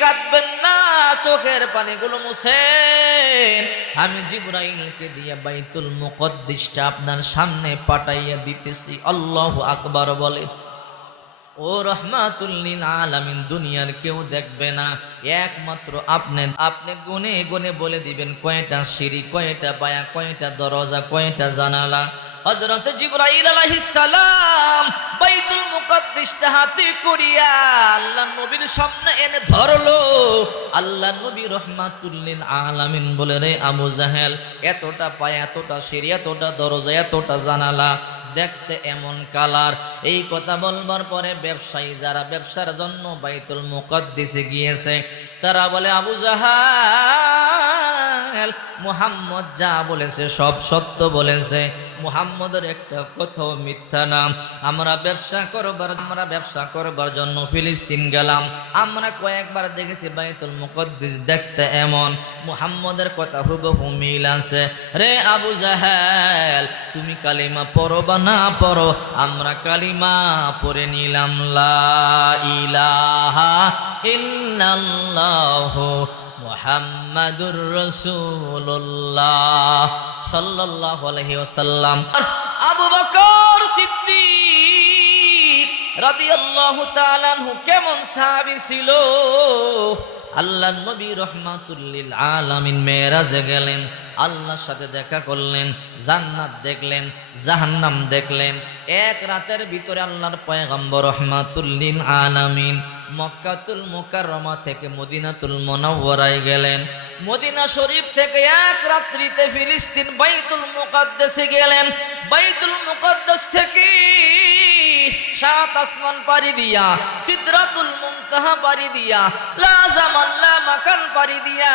কাঁদবেন না, চোখের পানিগুলো মুছেন। আমি জিব্রাইলকে দিয়ে বাইতুল মুকদ্দিসটা আপনার সামনে পাঠাইয়া দিতেছি। আল্লাহ আকবার বলে। ও রহমাতুল্লিল আলামিন, দুনিয়ার কেউ দেখবে না। একমাত্র আপনি আপনি গুনে গুনে বলে দিবেন, কয়টা সিঁড়ি, কয়টা পায়া কয়টা দরজা, কয়টা জানালা। হযরত জিবরাইল আলাইহিস সালাম বাইতুল মুকদ্দিসটা হাতে করিয়া আল্লাহ নবীর সামনে এনে ধরলো। আল্লাহ নবী রহমাতুল্লিল আলামিন বলে, রে আবু জাহেল, এতটা পায়া এতটা সিঁড়ি, এতটা দরজা এতটা জানালা, দেখতে এমন কালার। এই কথা বলবার পরে ব্যবসায়ী যারা ব্যবসার জন্য বাইতুল মুকদ্দিসে গিয়েছে, তারা বলে, আবু জাহাল মুহাম্মদ যা বলেছে, সব সত্য বলেছে। মুহাম্মদের একটা কোথাও মিথ্যা নাম আমরা ব্যবসা করবার আমরা ব্যবসা করবার জন্য ফিলিস্তিন গেলাম। আমরা কয়েকবার দেখেছি বাইতুল মুকদ্দিস দেখতে এমন। মুহাম্মদের কথা হুবহু মিল আছে। রে আবু জাহেল, তুমি কালিমা পড়ো বা না পড়ো? আমরা কালিমা পড়ে নিলাম, লা ইলাহা ইল্লাল্লাহু। মুহাম্মাদুর রাসূলুল্লাহ সাল্লাল্লাহু আলাইহি ওয়াসাল্লাম। আবু বকর সিদ্দিক রাদিয়াল্লাহু তাআলা আনহু কেমন সাহাবী ছিল? আল্লাহ নবী রহমাতুল্লিল আলামিন মেয়েরাজে গেলেন, আল্লাহর সাথে দেখা করলেন, জান্নাত দেখলেন, জাহান্নাম দেখলেন। এক রাতের ভিতরে আল্লাহর পয়গম্বর রহমাতুল্লিল আলামিন মক্কাতুল মোকাররমা থেকে মদিনাতুল মুনাওয়ারায় গেলেন। মদিনা শরীফ থেকে এক রাত্রিতে ফিলিস্তিন বাইতুল মুকাদ্দেশে গেলেন। বাইতুল মুকাদ্দেশ থেকে সাত আসমান পাড়ি দিয়া, সিদরাতুল মুনতাহা পাড়ি দিয়া, লা জামান, লা মাকান পাড়ি দিয়া,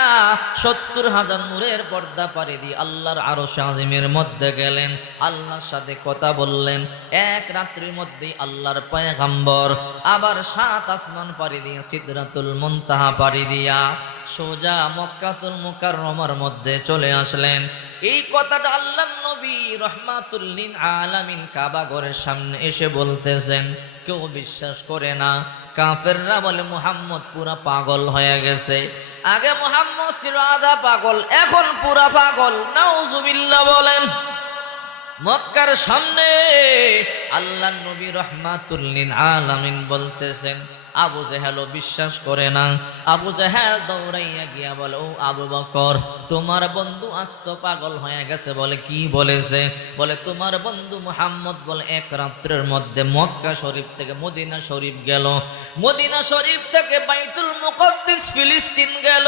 সত্তর হাজার নূরের পর্দা পাড়ি দিয়ে আল্লাহর আরশ আজিমের মধ্যে গেলেন, আল্লাহর সাথে কথা বললেন। এক রাত্রির মধ্যেই আল্লাহর পয়গাম্বর আবার সাত আসমান পাড়ি দিয়ে, সিদরাতুল মুনতাহা পাড়ি দিয়া সোজা মক্কাতুল মুকাররমার মধ্যে চলে আসলেন। এই কথাটা আল্লাহ নবী রহমাতুল্লিন আলামিন কাবা ঘরের সামনে এসে বলতেছেন। কেউ বিশ্বাস করে না, কাফেররা বলে মুহাম্মদ পুরা পাগল হয়ে গেছে। আগে মুহাম্মদ ছিল আধা পাগল, এখন পুরা পাগল। নাউজুবিল্লাহ বলেন। মক্কার সামনে আল্লাহ নবী রহমাতুল্লিন আলামিন বলতেছেন আবু জেহেলও বিশ্বাস করে না। আবু জেহেল দৌড়াইয়া গিয়া বলে, ও আবু বকর, তোমার বন্ধু আস্ত পাগল হয়ে গেছে বলে কি বলেছে? বলে, তোমার বন্ধু মুহাম্মদ বলে এক রাত্রের মধ্যে মক্কা শরীফ থেকে মদিনা শরীফ গেল। মদিনা শরীফ থেকে বাইতুল মুকদ্দিস ফিলিস্তিন গেল।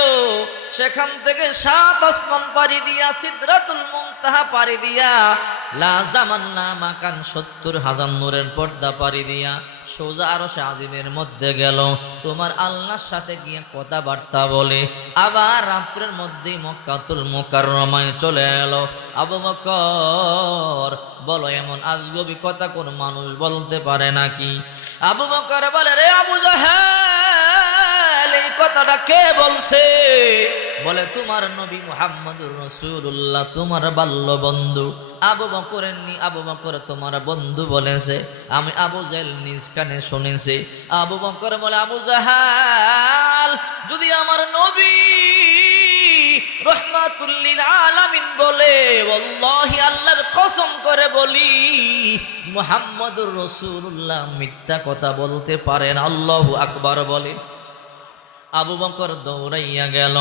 সেখান থেকে সাত আসমান পাড়ি দিয়া, সিদরাতুল মুনতাহা পাড়ি দিয়া লা জামান মাকান সত্তর হাজার নূরের পর্দা দিয়া সোজা আরও আজিমের মধ্যে গেল। তোমার আল্লাহর সাথে গিয়ে কথাবার্তা বলে। আবার রাত্রের মধ্যেই মক্কাতুল মোকাররমায় চলে এলো। আবু বকর, বলো এমন আজগবি কথা কোন মানুষ বলতে পারে নাকি? আবু বকর বলে, রে আবু জাহেল এই কথাটা কে বলছে? বলে, তোমার নবী মুহাম্মদুর রসুল্লাহ তোমার বাল্য বন্ধু। আবু বকরের নি আবু বকর তোমার বন্ধু বলেছে। আমি আবু জেল নিজ কানে শুনেছি। আবু বকর বলে, আবু জাহাল, যদি আমার নবী রহমাতুল্লিল আলামিন বলে, ওয়াল্লাহি আল্লাহর কসম করে বলি, মুহাম্মদুর রসুল্লাহ মিথ্যা কথা বলতে পারেন। আল্লাহু আকবার বলেন আবু বকর দৌড়াইয়া গেল।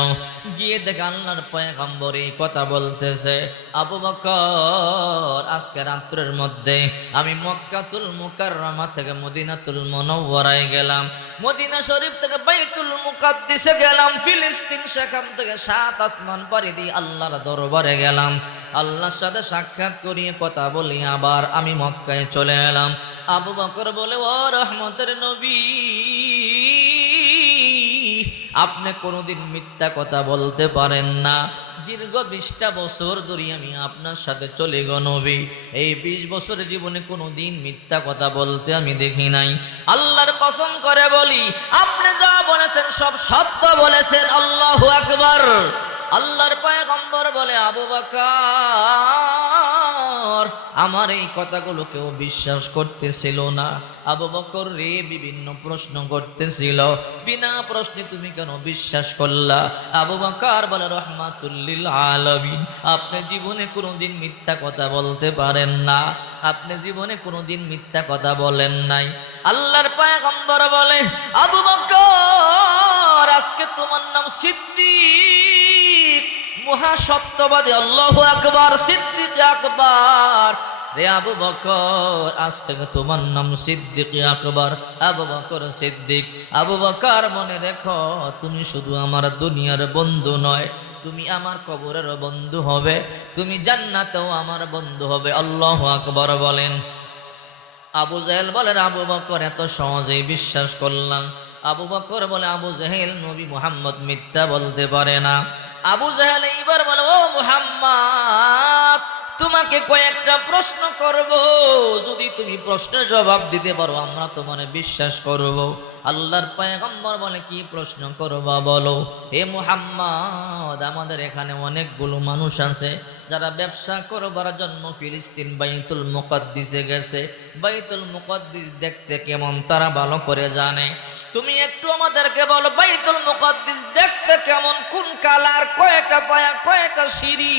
গিয়ে দেখে আল্লাহর পয়গম্বর এই কথা বলতেছে, আবু বকর, আজকে রাত্রের মধ্যে আমি মক্কাতুল মুকাররমা থেকে মদিনাতুল মুনাওয়ারায় গেলাম। মদিনা শরীফ থেকে বাইতুল মুকাদ্দিসে গেলাম। ফিলিস্তিন সেখান থেকে সাত আসমান পাড়ি দিয়ে আল্লাহর দরবারে গেলাম। আল্লাহর সাথে সাক্ষাৎ করিয়ে কথা বলি, আবার আমি মক্কায় চলে এলাম। আবু বকর বলে, ও রহমতের নবী আপনি কোনোদিন মিথ্যা কথা বলতে পারেন না। দীর্ঘ বিশটা বছর ধরে আমি আপনার সাথে চলে গো নবী। এই বিশ বছর জীবনে কোনোদিন মিথ্যা কথা বলতে আমি দেখি নাই। আল্লাহর কসম করে বলি, আপনি যা বলেছেন সব সত্য বলেছেন, আল্লাহু আকবার। আল্লাহর পয়গম্বর বলে, আবু বকর আমার এই কথাগুলো কেউ বিশ্বাস করতেছিল না। আবু বকর রে বিভিন্ন প্রশ্ন করতেছিল। বিনা প্রশ্নে তুমি কেন বিশ্বাস করলা? আবু বকর বলে, রহমাতুল্লিল আলামিন, আপনি জীবনে কোনোদিন মিথ্যা কথা বলতে পারেন না। আপনি জীবনে কোনোদিন মিথ্যা কথা বলেন নাই। আল্লাহর পায়গম্বর বলে, আবু বকর, আজকে তোমার নাম সিদ্দিক মহাসত্যবাদী, আল্লাহ আকবর, সিদ্দিক আকবার। রে আবু বকর, আজ থেকে তোমার নাম সিদ্দিক আকবর, আবু বকর সিদ্দিক। আবু বকর, মনে রেখো, তুমি শুধু আমার দুনিয়ার বন্ধু নয়, তুমি আমার কবরের বন্ধু হবে, তুমি জান্নাতেও আমার বন্ধু হবে, আল্লাহ আকবর বলেন। আবু জাহেল বলেন আবু বকর, এত সহজেই বিশ্বাস করলাম। আবু বকর বলে, আবু জাহেল নবী মুহাম্মদ মিথ্যা বলতে পারে না। আবু জাহেল এইবার বলো ও মুহাম্মদ তোমাকে কয়েকটা প্রশ্ন করব। যদি তুমি প্রশ্নের জবাব দিতে পারো, আমরা তোমার বিশ্বাস করব। আল্লাহর পয়গম্বর বলে কি প্রশ্ন করবা বলো? হে মুহাম্মদ, আমাদের এখানে অনেকগুলো মানুষ আছে, যারা ব্যবসা করবার জন্য ফিলিস্তিন বাইতুল মুকদ্দিসে গেছে। বাইতুল মুকদ্দিস দেখতে কেমন তারা ভালো করে জানে। তুমি একটু আমাদেরকে বলো, বাইতুল মুকদ্দিস দেখতে কেমন? কোন কালার? কয়টা পায়া? কয়টা সিঁড়ি?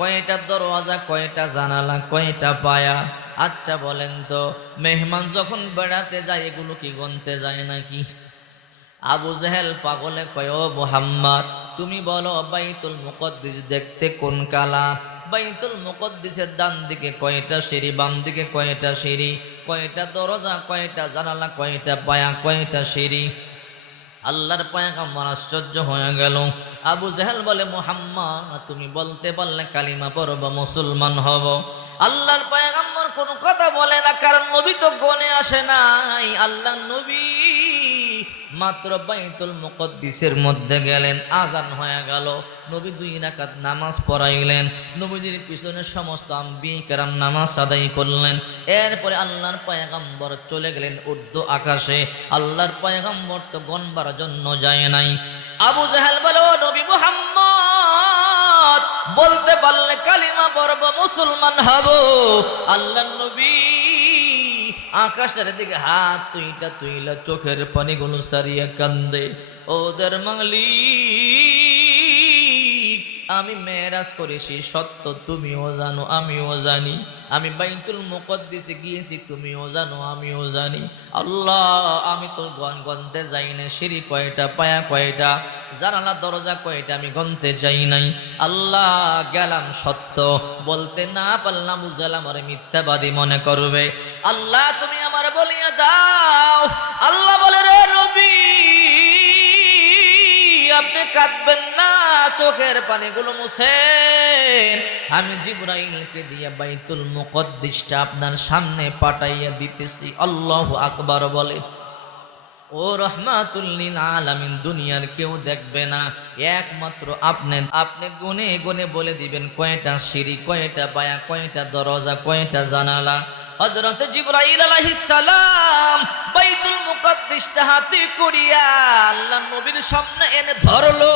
কয়টা দরওয়াজা, কয়টা জানালা, কয়টা পায়া? আচ্ছা বলেন তো, মেহমান যখন বেড়াতে যায়, এগুলো কি গনতে যায় নাকি? আবু জাহেল পাগলে কয় মোহাম্মদ, তুমি বলো, বাইতুল মুকদ্দিস দেখতে কোন কালা? বাইতুল মুকদ্দিসের ডান দিকে কয়টা সিঁড়ি, বাম দিকে কয়টা সিঁড়ি? কয়টা দরজা কয়টা জানালা, কয়টা পায়া, কয়টা সিঁড়ি? আল্লাহর পায়গাম্বর আশ্চর্য হয়ে গেল। আবু জেহেল বলে, মোহাম্মদ, তুমি বলতে পারলে কালিমা পড়ব, মুসলমান হব। আল্লাহর পায়গাম্বর কোনো কথা বলে না, কারণ নবী তো গনে আসে নাই। আল্লাহ নবী মাত্র বাইতুল মুকদ্দিসের মধ্যে গেলেন আজান হয়ে গেল। নবী দুই রাকাত নামাজ পড়াইলেন, নবীজির পিছনে সমস্ত আম্বি কেরাম নামাজ আদায় করলেন। এরপরে আল্লাহর পায়গাম্বর চলে গেলেন উর্দু আকাশে। আল্লাহর পায়গাম্বর তো গনবার জন্য যায় নাই। আবু জাহেল বলো নবী মুহাম্মদ, বলতে পারলে কালিমা পড়ব, মুসলমান হব। আল্লাহ নবী আকাশের দিকে হাত তুইটা তুইলা চোখের পানিগুলো সারিয়া কান্দে। ওদের মাংলি আমি মেরাজ করেছি, সত্য তুমিও জানো, আমিও জানি। আমি বাইতুল মুকদ্দিসে গিয়েছি, তুমিও জানো, আমিও জানি। আল্লাহ, আমি তো গন গনতে যাই না সিঁড়ি কয়টা, পায়া কয়টা জানালা দরজা কয়টা, আমি গনতে যাই নাই। আল্লাহ, গেলাম সত্য, বলতে না পারলাম বুঝালাম আরে মিথ্যাবাদী মনে করবে। আল্লাহ, তুমি আমার বলিয়া দাও। আল্লাহ বলে, রে নবী আপনি কাঁদবেন না, চোখের পানিগুলো মুছেন আমি জিব্রাইলকে দিয়ে বাইতুল মুকদ্দিসটা আপনার সামনে পাঠাইয়া দিতেছি। আল্লাহ আকবার বলে, ও রহমাতুল্লিল আলামিন, দুনিয়ার কেউ দেখবে না। একমাত্র আপনি আপনি গুনে গুনে বলে দিবেন কয়টা সিঁড়ি, কয়টা পায়া কয়টা দরজা, কয়টা জানালা। হযরত জিবরাইল আলাইহিস সালাম বাইতুল মুকদ্দিসটা হাতে করিয়া আল্লাহ নবীর সামনে এনে ধরলো।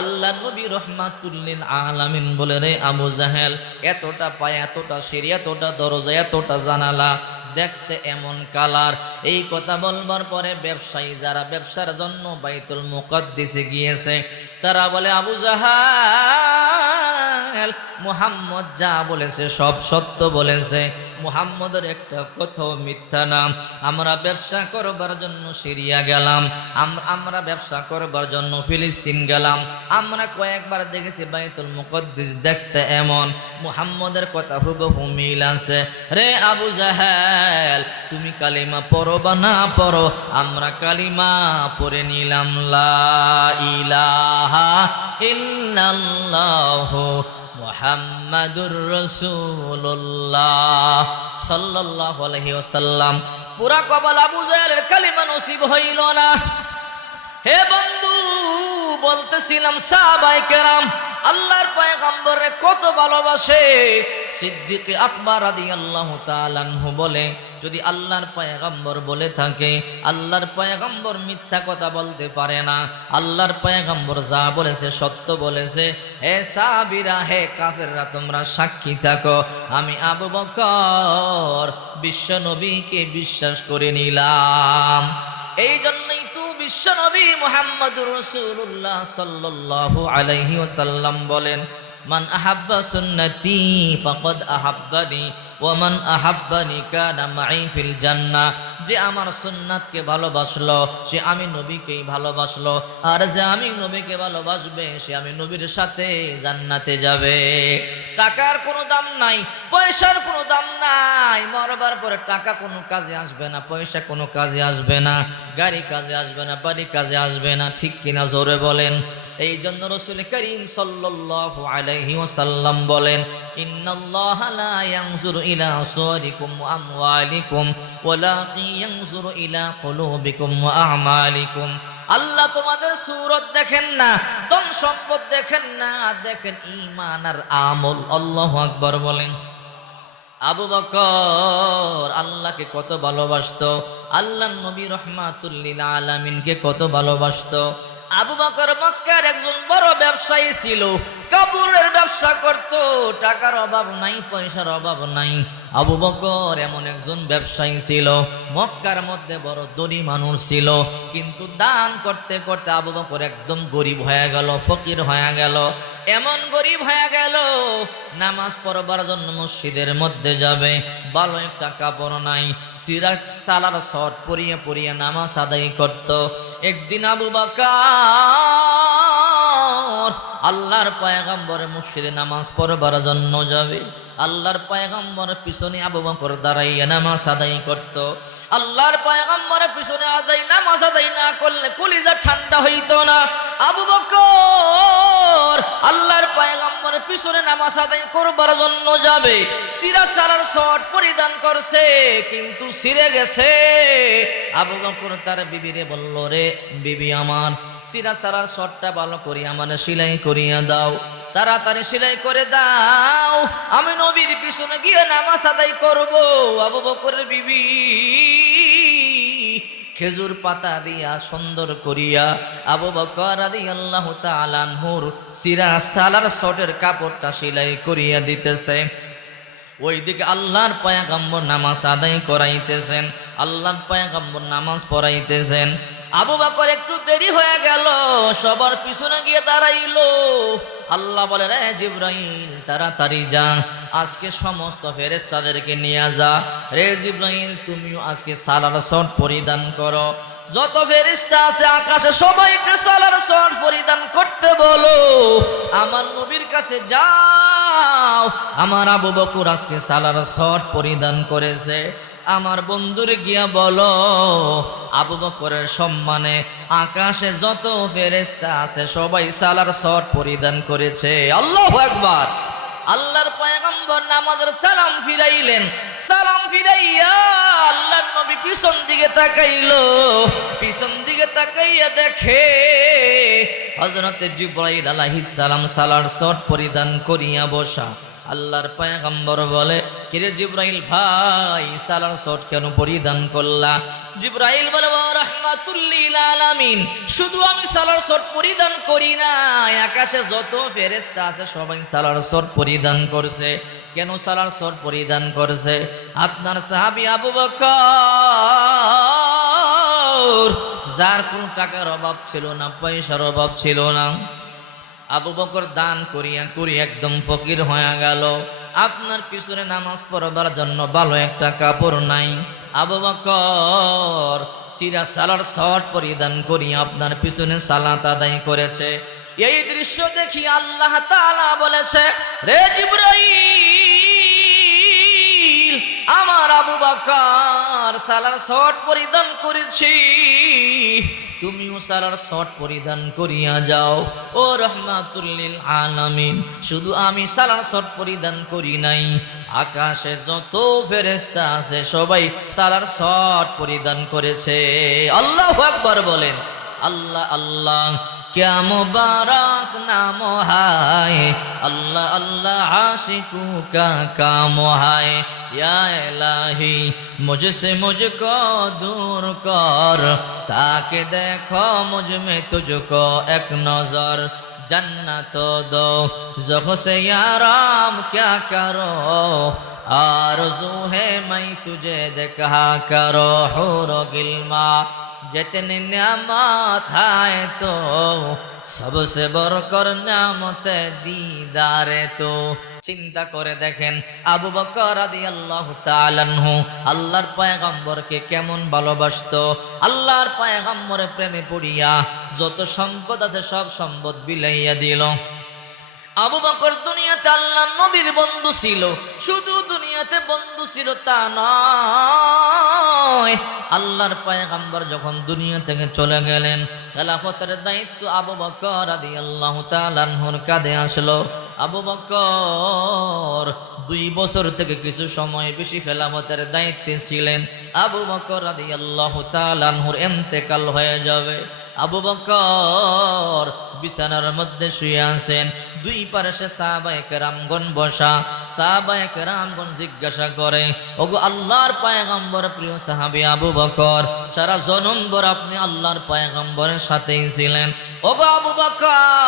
আল্লাহ নবী রহমাতুল্লিল আলামিন বলে, রে আবু জাহেল, এতটা পায়া এতটা সিঁড়ি এতটা দরজা, এতটা জানালা, দেখতে এমন কালার। এই কথা বলবার পরে ব্যবসায়ী যারা ব্যবসার জন্য বাইতুল মুকদ্দিসে গিয়েছে, তারা বলে, আবু জাহাল, মুহাম্মদ যা বলেছে সব সত্য বলেছে। মুহাম্মদের একটা কোথাও মিথ্যা নাম। আমরা ব্যবসা করবার জন্য সিরিয়া গেলাম। আমরা ব্যবসা করবার জন্য ফিলিস্তিন গেলাম। আমরা কয়েকবার দেখেছি বাইতুল মুকদ্দিস দেখতে এমন। মুহাম্মদের কথা হুবহু মিল আছে। রে আবু জাহেল, তুমি কালিমা পড়ো বা না পড়ো? আমরা কালিমা পড়ে নিলাম, লা ইলাহা ইল্লাল্লাহু মুহাম্মাদুর রাসূলুল্লাহ সাল্লাল্লাহু আলাইহি ওয়াসাল্লাম। পুরা কবল আবু জাহেলের কালিমা নসিব হইল না। হে বন্ধু, বলতেছিলাম সাহাবাই কেরাম আল্লাহর পয়গম্বরে কত ভালোবাসে। সিদ্দিক আকবর আদি আল্লাহ তালানহু বলে, যদি আল্লাহর পয়গম্বর বলে থাকে, আল্লাহর পয়গম্বর মিথ্যা কথা বলতে পারে না। আল্লাহর পয়গম্বর যা বলেছে, সত্য বলেছে। হে সাবিরা হে কাফেররা, তোমরা সাক্ষী থাকো। আমি আবু বকর, বিশ্ব নবীকে বিশ্বাস করে নিলাম। এই জন্যই বিশ্ব নবী মোহাম্মদুর রসুল্লাহ সাল্লাল্লাহু আলাইহি ওসাল্লাম বলেন, মান আহাব্বা সুন্নতি ফকদ আহাব্বানি, ওয়া মান আহাব্বানি কানা মাই ফিল জান্নাহ। যে আমার সুন্নাতকে ভালোবাসলো, সে আমি নবীকেই ভালোবাসলো। আর যে আমি নবীকে ভালোবাসবে, সে আমি নবীর সাথে জান্নাতে যাবে। টাকার কোনো দাম নাই, পয়সার কোনো দাম নাই। মরবার পরে টাকা কোনো কাজে আসবে না, পয়সা কোনো কাজে আসবে না, গাড়ি কাজে আসবে না, বাড়ি কাজে আসবে না। ঠিক কিনা জোরে বলেন? এই জন্য রসুল করিম সাল্লাল্লাহু বলেন, ইন্নাল্লাহ লা ইয়ানজুরু ইলা সুওয়ারিকুম ওয়া আমওয়ালিকুম ইয়ানজুরু ইলা কুলুবিকুম ওয়া আ'মালিকুম। আল্লাহ তোমাদের সুরত দেখেন না, ধন সম্পদ দেখেন না, দেখেন ঈমান আর আমল। আল্লাহু আকবার বলেন। আবু বকর আল্লাহকে কত ভালোবাসত, আল্লাহ নবী রহমাতুল্লিল আলামিনকে কত ভালোবাসত। আবু বকর মক্কার একজন বড় ব্যবসায়ী ছিল কাপড়ের ব্যবসা করত, টাকার অভাব নাই, পয়সার অভাব নাই। আবু বকর এমন একজন ব্যবসায়ী ছিল, মক্কার মধ্যে বড় দরি মানুষ ছিল, কিন্তু দান করতে করতে আবু বকর একদম গরিব হয়ে গেল, ফকির হয়ে গেল। এমন গরিব হয়ে গেল, নামাজ পড়বার জন্য মসজিদের মধ্যে যাবে, ভালো একটা কাপড় নাই সিরা সালার শর্ট পরিয়ে পরিয়ে নামাজ আদায় করত। একদিন আবু বাকার আল্লাহর পায়গাম্বরে মসজিদে নামাজ পড়বার জন্য যাবে। আল্লাহর পায়গাম্বরের পিছনে আবু বকর দাঁড়াইয়া নামাজ আদায় করত। আল্লাহর পায়গাম্বরের পিছনে আদায়, নামাজ আদায় না করলে কলিজা ঠান্ডা হইত না। আবু বকর আল্লাহর পায়গাম্বরের পিছনে নামাজ আদায় করবার জন্য যাবে। সিরা সারার শর্ট পরিধান করছে, কিন্তু সিরে গেছে। আবু বকর তার বিবিরে বলল, রে বিবি আমার সিরা সারার শর্টটা ভালো করি আমার সেলাই করিয়া দাও। তাড়াতাড়ি সেলাই করে দাও। আমি নবীর পিছনে গিয়ে নামাজ আদায় করব। আবু বকরের বিবি খেজুর পাতা দিয়া সুন্দর করিয়া আবু বকর আদি আল্লাহ তালানহুর সিরা সালার শটের কাপড়টা সেলাই করিয়া দিতেছে। ওইদিকে আল্লাহর পায়াগাম্বর নামাজ আদায় করাইতেছেন। আল্লাহর পায়াগাম্বর নামাজ পড়াইতেছেন। আবু বাকর একটু দেরি হয়ে গেল, সবার পিছনে গিয়ে দাঁড়াইলো। আল্লাহ বলে রে জিব্রাহিম তাড়াতাড়ি যা, আজকে সমস্ত ফেরেস্তাদেরকে নিয়ে যা। রে জিব্রাহিম তুমিও আজকে সালার শট পরিধান করো। যত ফেরিস্তা আছে আকাশে সবাইকে সালার শট পরিধান করতে বলো। আমার নবীর কাছে যাও। আমার আবু বকুর আজকে সালার শট পরিধান করেছে। আমার বন্ধুর গিয়া বলো, আবু বকরের সম্মানে আকাশে যত ফেরেস্তা আছে সবাই সালার শট পরিধান করেছে। আল্লাহ একবার আল্লাহর পয়গম্বর নামাজের সালাম ফিরাইলেন। সালাম ফিরাইয়া আল্লাহর নবী পিছন দিকে তাকাইলো। পিছন দিকে তাকাইয়া দেখে হযরতে জিব্রাইল আলাইহিস সালাম সালার শট পরিধান করিয়া বসা। আল্লাহর পয়গম্বর বলে, কিরে জিব্রাইল ভাই, সালার শট কেন পরিধান করলা? জিব্রাইল বলে রহমাতুল্লিল আলামিন, শুধু আমি সালার শট পরিধান করি না আকাশে যত ফেরেশতা আছে সবাই সালার শট পরিধান করছে। কেন সালার শট পরিধান করছে? আপনার সাহাবী আবু বকর, যার কোনো টাকার অভাব ছিল না, পয়সার অভাব ছিল না। আবু বকর দান করিয়া করি একদম ফকির হয়ে গেল। আপনার পিছনে নামাজ পড়বার জন্য ভালো একটা কাপড় নাই। আবু বকর সিরা সালার শর্ট পরিধান করি আপনার পিছনে সালাত আদায় করেছে। এই দৃশ্য দেখি আল্লাহ তাআলা বলেছে, রে জিব্রাইল, আমার আবু বকর সালার শর্ট পরিধান করেছি। তুমিও সারার শট পরিধান করিয়া যাও, ও রহমাতুল্লিল আলামিন। শুধু আমি সারার শট পরিধান করি নাই, আকাশে যত ফেরেস্তা আছে সবাই সারার শট পরিধান করেছে। আল্লাহ আকবার বলেন, আল্লাহ আল্লাহ। کیا مبارک نام ہائے۔ اللہ اللہ عاشقوں کا کام ہائے۔ یا الہی، مجھ سے مجھ کو دور کر۔ تاکہ دیکھو مجھ میں تجھ کو ایک نظر۔ جنت دو زخ سے یارام کیا کرو؟ آرزو ہے میں تجھے دکھا کرو، حور و گلمہ जितनी नियामत है तो सबसे बरकर नियामत दीदारे तो চিন্তা করে দেখেন আবু বকর রাদিয়াল্লাহু তাআলাহু আল্লাহর পয়গম্বরকে কেমন ভালোবাসতো আল্লাহর পয়গম্বরের প্রেমে পড়িয়া যত সম্পদ আছে সব সম্পদ বিলাইয়া দিল আবু বকর দুনিয়াতে আল্লাহ নবীর বন্ধু ছিল। শুধু দুনিয়াতে বন্ধু ছিল তা নয়। আল্লাহর পয়গম্বর যখন দুনিয়া থেকে চলে গেলেন, খেলাফতের দায়িত্ব আবু বকর আদি আল্লাহ তালানহুর কাঁধে আসলো। আবু বকর দুই বছর থেকে কিছু সময় বেশি খেলাফতের দায়িত্বে ছিলেন। আবু বকর আদি আল্লাহ তালানহুর এন্তেকাল হয়ে যাবে। আবু বকর বিছানার মধ্যে শুয়ে আছেন। দুই পাশে সাহবায়ক রামগণ বসা। সাহবায়ক রামগণ জিজ্ঞাসা করে, ওগু আল্লাহর পায়গম্বর, প্রিয় সাহাবি আবু বকর, সারা জনম্বর আপনি আল্লাহর পায়গম্বরের সাথেই ছিলেন? ওগো আবু বকর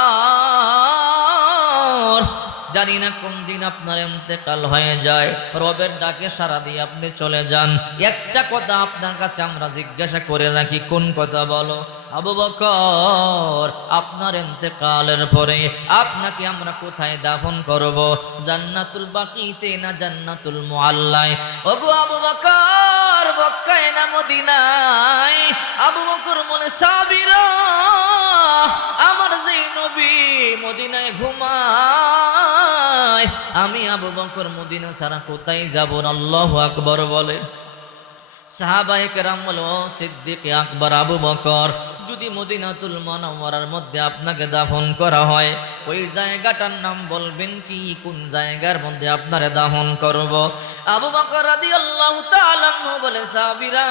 জানি না কোন দিন আপনার এতেকাল হয়ে যায়। রবের ডাকে সারা দিয়ে আপনি চলে যান। একটা কথা আপনার কাছে আমরা জিজ্ঞাসা করে রাখি, কোন কথা বলো? আবু বকর, আপনার এতেকালের পরে আপনাকে আমরা কোথায় দাফন করব? জান্নাতুল বাকিতে না জান্নাতুল মুআল্লায়? ওগো আবু বকর মক্কায় না মদিনায়? আবু বকর মনে সাবির, আমার যেই নবী মদিনায় ঘুমায়। আমি আবু বকর মদিনা সারা কোথায় যাব? আল্লাহ আকবর বলে। সাহাবাহিক রাম বলো সিদ্দিক আকবর, আবু বকর যদি মদিনাতুল মনাওয়ারার মধ্যে আপনাকে দাফন করা হয়, ওই জায়গাটার নাম বলবেন কি? কোন জায়গার মধ্যে আপনারে দাফন করব? আবু বকর রাদিয়াল্লাহু তাআলা বলে সাবিরা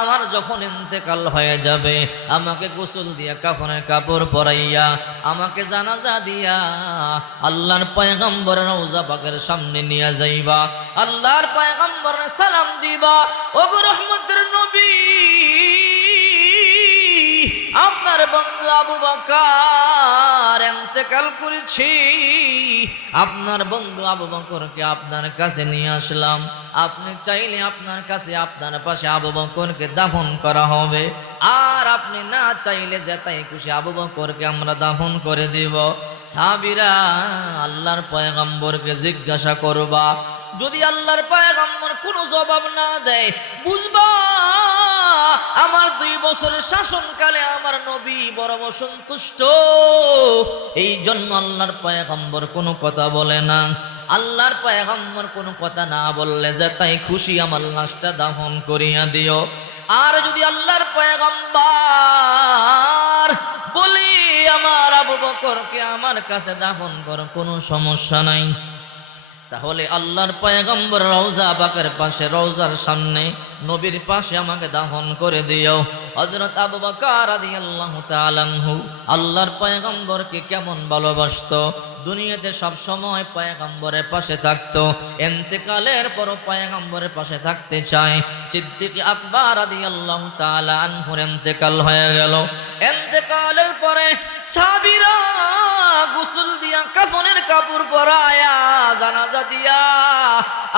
আমার যখন ইন্তেকাল হয়ে যাবে, আমাকে গোসল দিয়া কাফনের কাপড় পরাইয়া, আমাকে জানাজা দিয়া আল্লাহর পয়গম্বরের রওজা পাকের সামনে নিয়ে যাইবা, আল্লাহর পয়গম্বরের সালাম দিবা। ওগো রহমতের নবী আপনার বন্ধু আবু বকর এতেকাল করেছি। আপনার বন্ধু আবু বকরকে আপনার কাছে নিয়ে আসলাম। আপনি চাইলে আপনার কাছে আপনার পাশে আবু বকরকে দাফন করা হবে। আর আপনি না চাইলে যেতাই খুশি আবু বকরকে আমরা দাফন করে দিব। সাবিরা আল্লাহর পয়গম্বরকে জিজ্ঞাসা করবা, যদি আল্লাহর পয়গম্বর কোনো জবাব না দেয়, বুঝবা আমার দুই বছরের শাসনকালে আমার নবী বড় অসন্তুষ্ট। এই জন্য আল্লাহর পয়গম্বর কোনো কথা বলে না। আল্লাহর পয়গম্বর কোনো কথা না বললে যে তাই খুশি আমার লাশটা দাফন করিয়া দিও। আর যদি আল্লাহর পয়গম্বর বলি আমার আবু বকরকে আমার কাছে দাফন কর কোনো সমস্যা নাই, তাহলে আল্লাহর পয়গম্বর রওজা পাকের পাশে রওজার সামনে নবীর পাশে আমাকে দাহন করে দিও। হযরত আবু বকর রাদিয়াল্লাহু তাআলা আনহু আল্লাহর পয়গম্বরকে কেমন ভালোবাসতো? দুনিয়াতে সব সময় পয়গম্বরের পাশে থাকতো। এন্তেকালের পর পয়গম্বরের পাশে থাকতে চায়। সিদ্দিক আকবর রাদিয়াল্লাহু তাআলা আনহুর এন্তেকাল হয়ে গেল। এন্তেকালের পরে সাবিরা গোসল দিয়া কাফনের কাপড় পরায়া জানাজা দিয়া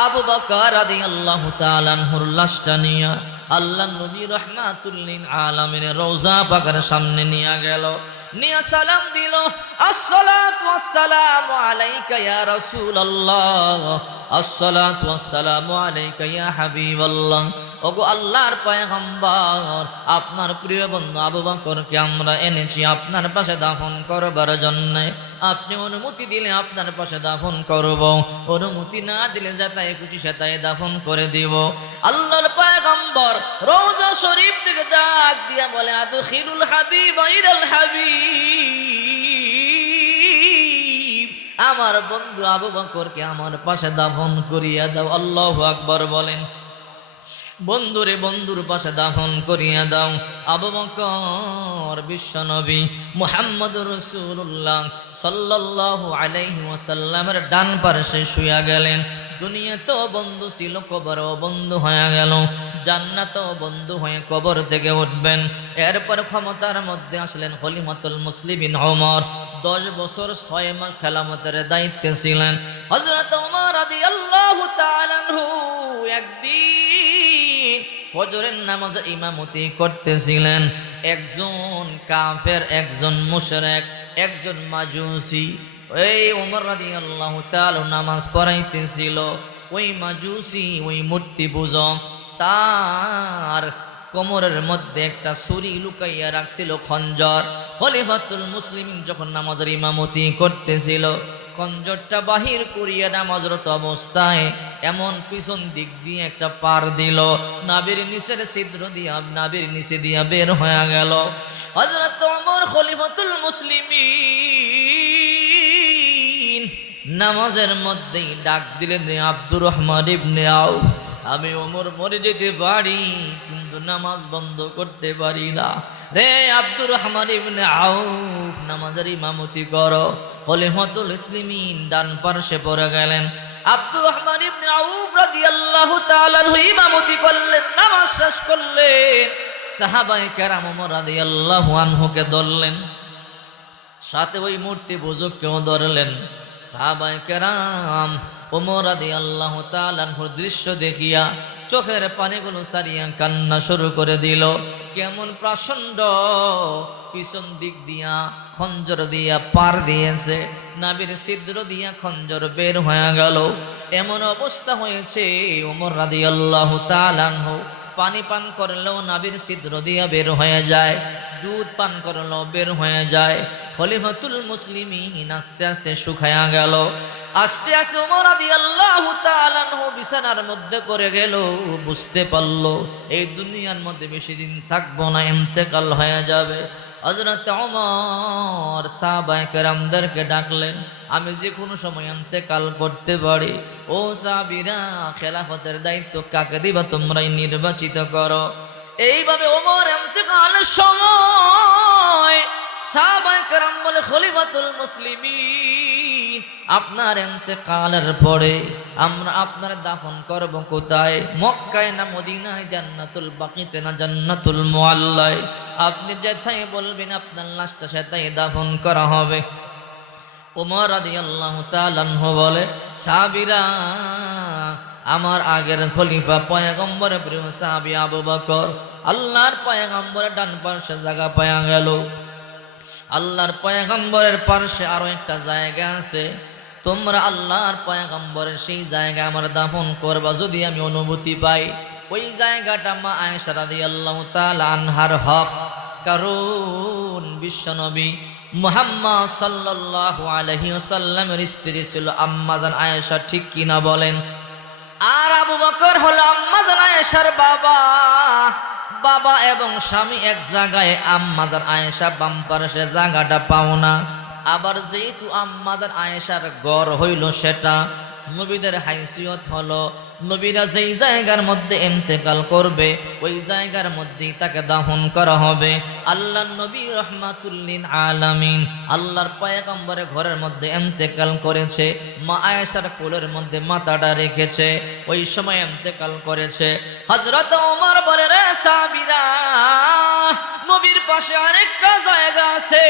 আবু বকর রাদিয়াল্লাহু তাআলা আনহুর লাশটা নিয়া আল্লাহ নবী রহমাতুল্লিন আলমিনের রোজা পাকার সামনে নিয়ে গেল। নিয়া সালাম দিল, আসসালাতু ওয়াসসালামু আলাইকা ইয়া রাসূলুল্লাহ, আসসালাতু ওয়াসসালামু আলাইকা ইয়া হাবিবাল্লাহ। ওগো আল্লাহর পয়গম্বর, আপনার প্রিয় বন্ধু আবু বকরকে আমরা এনেছি আপনার পাশে দাফন করবার জন্য। আপনি অনুমতি দিলে আপনার পাশে দাফন করব, অনুমতি না দিলে যেতায় খুশি সেতায় দাফন করে দিব। আল্লাহর পয়গম্বর রওজা শরীফ থেকে ডাক দিয়া বলে, আদখিলুল হাবিব আইরাল হাবিব বন্ধু আবু বকরকে আমার পাশে দাফন করিয়া দাও, আল্লাহ আকবর বলেন। বন্ধুরে বন্ধুর পাশে দাফন করিয়া দাও। আবু বকর বিশ্বনবী মুহাম্মদ রসুল্লাহ সাল্লাল্লাহু আলাইহি ওয়াসাল্লামের ডান পার্শ্বে শুয়া গেলেন। দুনিয়া তো বন্ধু ছিল, কবরও বন্ধু হয়ে গেল। জান্নাতও বন্ধু হয়ে কবর থেকে উঠবেন। এরপর ক্ষমতার মধ্যে আসলেন খলিমাতুল মুসলিমিন ওমর। দশ বছর ছয় মাস খেলামতের দায়িত্বে ছিলেন। হজরত ওমর আদি আল্লাহ একদিন ফজরের নামাজ ইমামতি করতেছিলেন। একজন কাফের, একজন মুশরেক, একজন মাজুসি এই ওমর রাদি আল্লাহ নামাজ পড়াইতেছিল। ওই মাজুসি, ওই মূর্তি পূজক তার কোমরের মধ্যে একটা ছুরি লুকাইয়া রাখছিল খঞ্জর। খলিফাতুল মুসলিম যখন নামাজের ইমামতি করতেছিল, খঞ্জরটা বাহির করিয়া নামাজরত অবস্থায় এমন পিছন দিক দিয়ে একটা পার দিল। নাবির নিচের ছিদ্র দিয়া, নাবির নিচে দিয়া বের হয়ে গেল। হজরত ওমর খলিফাতুল মুসলিমিন নামাজের মধ্যেই ডাক দিলেন আব্দুর রহমান ইবনে আউফ, আমি ওমর মরে যেতে পারি, কিন্তু নামাজ বন্ধ করতে পারি না। রে আব্দুর রহমান ইবনে আউফ, নামাজের ইমামতি করো। খলিফাতুল ইসলিমিন ডান পার্শ্বে পড়ে গেলেন। আব্দুর রহমান ইবনে আউফ রাদিয়াল্লাহু তাআলা ইমামতি করলেন, নামাজ শেষ করলেন। সাহাবায়ে কেরাম ওমর রাদিয়াল্লাহু আনহুকে ধরলেন। সাথে ওই মূর্তি বুজুককেও ধরলেন। সাহাবাই ওমর আদি আল্লাহ তালানহুর দৃশ্য দেখিয়া চোখের পানিগুলো সারিয়া কান্না শুরু করে দিল। কেমন প্রাচণ্ড! পিছন দিক দিয়া খঞ্জর দিয়া পার দিয়েছে, নাবির ছিদ্র দিয়া খঞ্জর বের হয়ে গেল। এমন অবস্থা হয়েছে ওমর রাদি আল্লাহ তালানহু পানি পান করলেও নাবির সিদ্ধ দিয়া বের হয়ে যায়, দুধ পান করল বের হয়ে যায়। খলিফাতুল মুসলিমিন আস্তে আস্তে শুকায়া গেল। আস্তে আস্তে ওমর রাদিয়াল্লাহু তাআলা আনহু বিছানার মধ্যে পড়ে গেল, বুঝতে পারল, এই দুনিয়ার মধ্যে বেশি দিন থাকব না, ইন্তেকাল হয়ে যাবে। হযরত অমর সাহাবায়ে কেরামদেরকে ডাকলেন, আমি যে কোনো সময় ইন্তেকাল করতে পারি। ও সাবিরা খেলাফতের দায়িত্ব কাকে দিবা? তোমরাই নির্বাচিত করো। এইভাবে ওমর কাল সময় সাহবাইকেরাম কেরাম বলে, খলিফাতুল মুসলিমিন। আপনার এন্তেকালের পরে আমরা আপনার দাফন করব কোথায়? মক্কায় না মদিনায়? জান্নাতুল বাকিতে না জান্নাতুল মুআল্লায়? আপনি যেথায় বলবেন আপনার লাশটা সেটাই দাফন করা হবে। উমর রাদিয়াল্লাহু তাআলা বলে সাবিরা আমার আগের খলিফা পয়গম্বর প্রিয় সাহাবী আবু বকর, আল্লাহর পয়গম্বরের ডান পাশে জায়গা পায়া গেল। আল্লাহর পয়গম্বরের পাশে আরও একটা জায়গা আছে। তোমরা আল্লাহর পয়গম্বরের সেই জায়গা আমার দাফন করবা, যদি আমি অনুমতি পাই। ওই জায়গাটা মা আয়েশা রাদিয়াল্লাহু তাআলা আনহার হক। কারণ বিশ্বনবী মুহাম্মদ সাল্লাল্লাহু আলাইহি ওয়াসাল্লামের স্ত্রী ছিল আম্মাজান আয়েশা, ঠিক কিনা বলেন? আর আবু বকর হলো আম্মাজান আয়েশার বাবা। বাবা এবং স্বামী এক জায়গায় আম্মাজার আয়েশা বাম্পার সে জায়গাটা পাও না। আবার যেহেতু আম্মাজার আয়েশার গড় হইল সেটা, নবীদের হাইসিয়ত হলো নবীরা যেই জায়গার মধ্যে ইন্তেকাল করবে, ওই জায়গার মধ্যেই তাকে দাহন করা হবে। আল্লাহ নবী রহমাতুল্লিন আলামিন আল্লাহর পয়গম্বরের ঘরের মধ্যে ইন্তেকাল করেছে, মা আয়েশার কোলের মধ্যে মাথাটা রেখেছে, ওই সময় ইন্তেকাল করেছে। হজরত ওমর বলে, রে সাবিরা নবীর পাশে আরেকটা জায়গা আছে।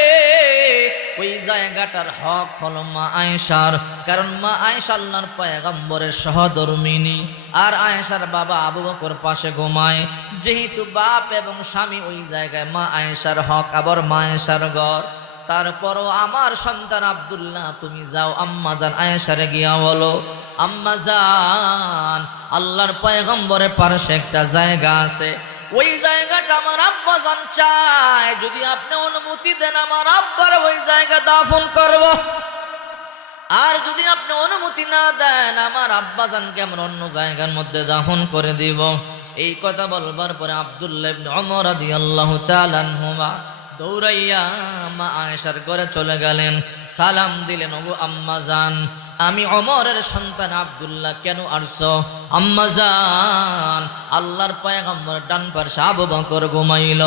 ওই জায়গাটার হক হল মা আয়েশার, কারণ মা আয়েশা আল্লাহর পয়গম্বরের সহধর্মিনী। আর আয়েশার বাবা আবু বকর পাশে ঘুমায়। যেহেতু বাপ এবং স্বামী ওই জায়গায় মা আয়েশার হক, আবার মা আয়েশার ঘর। তারপরও আমার সন্তান আব্দুল্লাহ, তুমি যাও, আম্মা জান আয়েশারে গিয়া বলো, আম্মা জান আল্লাহর পয়গম্বরের পাশে একটা জায়গা আছে। ওই জায়গাটা আমার আব্বা জান চায়। যদি আপনি অনুমতি দেন, আমার আব্বার ওই জায়গা দাফন করব। আর যদি আপনি অনুমতি না দেন, আমার আব্বা জানকে আমরা অন্য জায়গার মধ্যে দাহন করে দিব। এই কথা বলবার পরে আব্দুল্লাহ ইবনে ওমর রাদিয়াল্লাহু তাআলা আনহুমা দৌড়াইয়া মা আয়েশার ঘরে চলে গেলেন। সালাম দিলেন, ওগো আম্মা জান আমি অমরের সন্তান আব্দুল্লাহ, কেন আরস আম্মাজান আল্লাহর পায়গাম্বর ডান পার্শ্বে আবু বকর ঘুমাইল।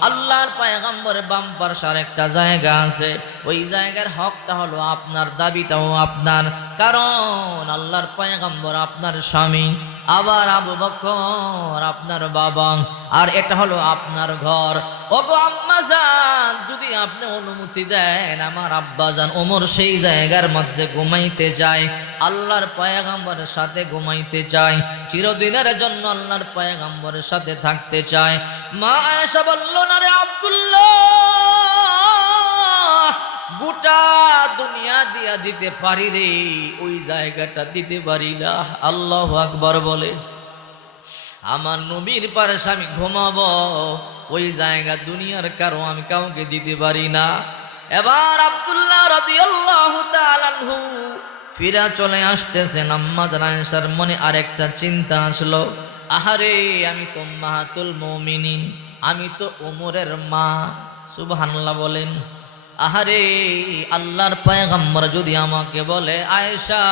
আল্লাহর পায়গাম্বর বাম পার্শ্বার একটা জায়গা আছে। ওই জায়গার হকটা হলো আপনার, দাবিটাও আপনার। কারণ আল্লাহর পায়গাম্বর আপনার স্বামী, আবার আবু বকর আপনার বাবা। আর এটা হলো আপনার ঘর। ওগো আম্মাজান যদি আপনি অনুমতি দেন, আমার আব্বাজান ওমর সেই জায়গার মধ্যে ঘুমাইতে যায়। আল্লাহর পায়গাম্বরের সাথে ঘুমাইতে চায়, চিরদিনের জন্য আল্লাহর পায়গাম্বরের সাথে থাকতে চায়। মা আয়েশা বলল, না রে আব্দুল্লাহ, গোটা দুনিয়া দিয়া দিতে পারি রে, ওই জায়গাটা দিতে পারি না। আল্লাহ আকবর বলে, আমার নবীর পাশে আমি ঘুমাবো, ওই জায়গা দুনিয়ার কারও আমি কাউকে দিতে পারি না। এবার আব্দুল্লাহ রাদিয়াল্লাহু তাআলাহু ফিরা চলে আসতেছেন আম্মা জানায়েশার মনে আরেকটা চিন্তা আসলো। আহারে, আমি তো মাহাতুল মুমিনিন, আমি তো ওমরের মা, সুবহানাল্লাহ বলেন। আহারে, আল্লাহর পায়গাম্বর যদি আমাকে বলে, আয়েশা,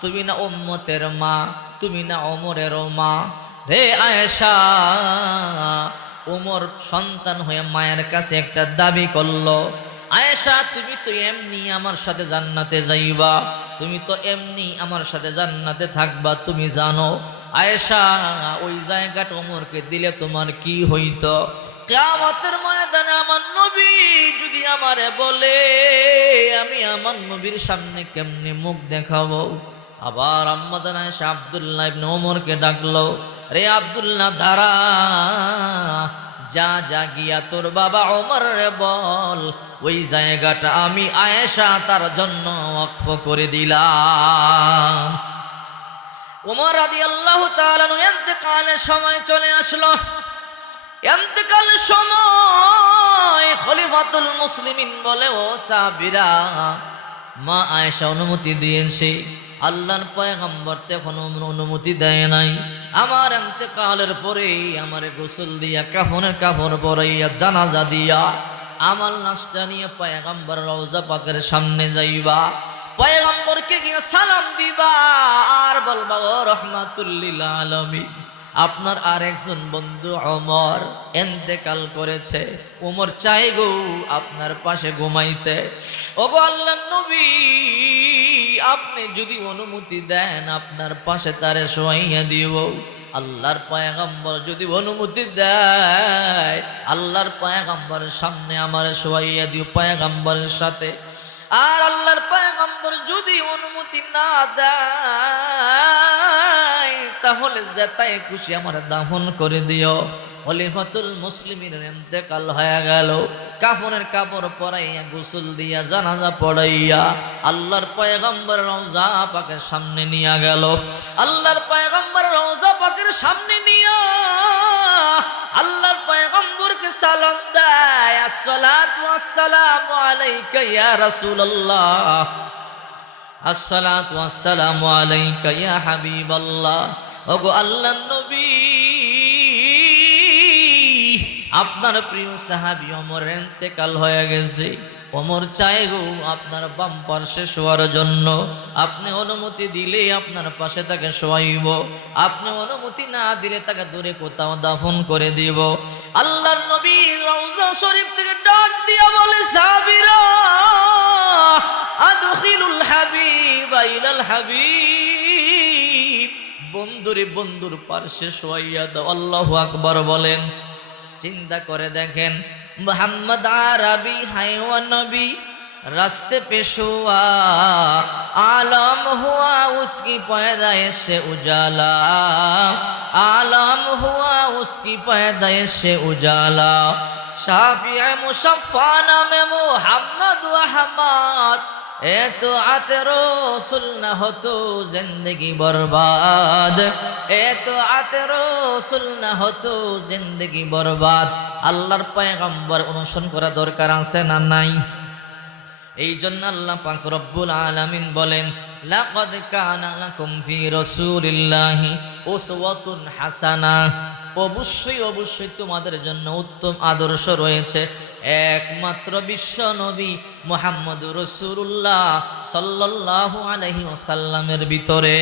তুমি না ওম্মতের মা, তুমি না ওমরের মা, রে আয়েশা ওমর সন্তান হয়ে মায়ের কাছে একটা দাবি করল। আয়েশা, তুমি তো এমনি আমার সাথে জান্নাতে যাইবা, তুমি তো এমনি আমার সাথে জান্নাতে থাকবা, তুমি জানো। আয়েশা, ওই জায়গাটা ওমরকে দিলে তোমার কি হইত? কেয়ামতের ময়দানে আমার নবী যদি আমারে বলে, আমি আমার নবীর সামনে কেমনে মুখ দেখাবো? আবার আম্মা জানায় সে আবদুল্লাহ ইবনে ওমরকে ডাকলো, রে আবদুল্লাহ ধারা যা যা গিয়া তোর বাবা ওমর বল, ওই জায়গাটা আমি আয়েশা তার জন্য অক্ষ করে দিলাম। ওমর রাদিয়াল্লাহু তাআলা ইন্তেকালের সময় চলে আসলো। এন্তকাল সময় খলিফাতুল মুসলিমিন বলে, ও সাবিরা মা আয়েশা অনুমতি দিয়েছে। আল্লাহর পয়গম্বর তখন অনুমতি দেয় নাই। আমার এন্তকালের পরেই আমার গোসল দিয়া কাফনের কাপড় পরাইয়া জানাজা দিয়া আমার লাশটা নিয়ে পয়গম্বর রওজা পাকের সামনে যাইবা। পয়গম্বরকে গিয়ে সালাম দিবা আর বলবা, ও রহমাতুল্লিল আলমী আপনার আর একজন বন্ধু অমর এন্তেকাল করেছে। উমর চাই গো আপনার পাশে ঘুমাইতে। ও গো আল্লাহ নবী, আপনি যদি অনুমতি দেন, আপনার পাশে তারে শোয়াইয়া দিব। আল্লাহর পায়গাম্বর যদি অনুমতি দেয়, আল্লাহর পায়গাম্বরের সামনে আমার শোয়াইয়া দিও পায়গাম্বরের সাথে। আর আল্লাহর পায়গাম্বর যদি অনুমতি না দেয় তাহলে যেতাই খুশি আমার দাফন করে দিও। খলিফাতুল মুসলিমের ইন্তেকাল হয়ে গেল। কাফনের কাপড় পরাইয়া গোসল দিয়া জানাজা পড়াইয়া আল্লাহর পয়গম্বর রওজা পাকের সামনে নিয়ে গেল। আল্লাহর পয়গম্বর রওজা পাকের সামনে নিয়া আল্লাহর পয়গম্বরকে সালাম দেয়, আসসালাতু আসসালামু আলাইকা ইয়া রাসূলুল্লাহ। আসসালাতু আসসালামু আলাইকা ইয়া হাবিবাল্লাহ। ওগো আল্লাহর নবী, আপনার প্রিয় সাহাবী ওমর ইন্তেকাল হয়ে গেছে। অমর চাই গো, আপনার বাম পার্শ্বে শোয়ার জন্য। আপনি অনুমতি দিলে আপনার পাশে তাকে শোয়াইব। আপনি অনুমতি না দিলে তাকে দূরে কোথাও দাফন করে দিব। আল্লাহর নবী রওজা শরীফ থেকে ডাক দিয়া বলে, সাহাবীরা, আদখিলুল হাবিব, ইলাল হাবিব। বন্ধুরে বন্ধুর পার্শ্বে শোয়াইয়া দাও। আল্লাহ আকবর বলেন। চিন্তা করে দেখেন, মোহাম্মদ আরবি হাইওয়া নবী, রাস্তে পেশোয়া, আলম হুয়া উসকি এসে উজালা, আলম হুয়া উসকি এসে উজালা। শাফি মুসাফা নামে মোহাম্মদ আহমদ এত আতের সুলনা হতো জিন্দগি বরবাদ। এত আতের সুলনা হতো জিন্দগি বরবাদ। আল্লাহর পায়গম্বর অনুসরণ করা দরকার আছে না নাই? এই জন্য আল্লাহ পাক রব্বুল আলামিন বলেন, লাকদ কানা লাকুম ফি রাসূলিল্লাহি উসওয়াতুন হাসানা। অবশ্যই অবশ্যই তোমাদের জন্য উত্তম আদর্শ রয়েছে। একমাত্র বিশ্ব নবী মোহাম্মদ রসুল্লাহ সাল্লাহ আলাইহি ওসাল্লামের ভিতরে।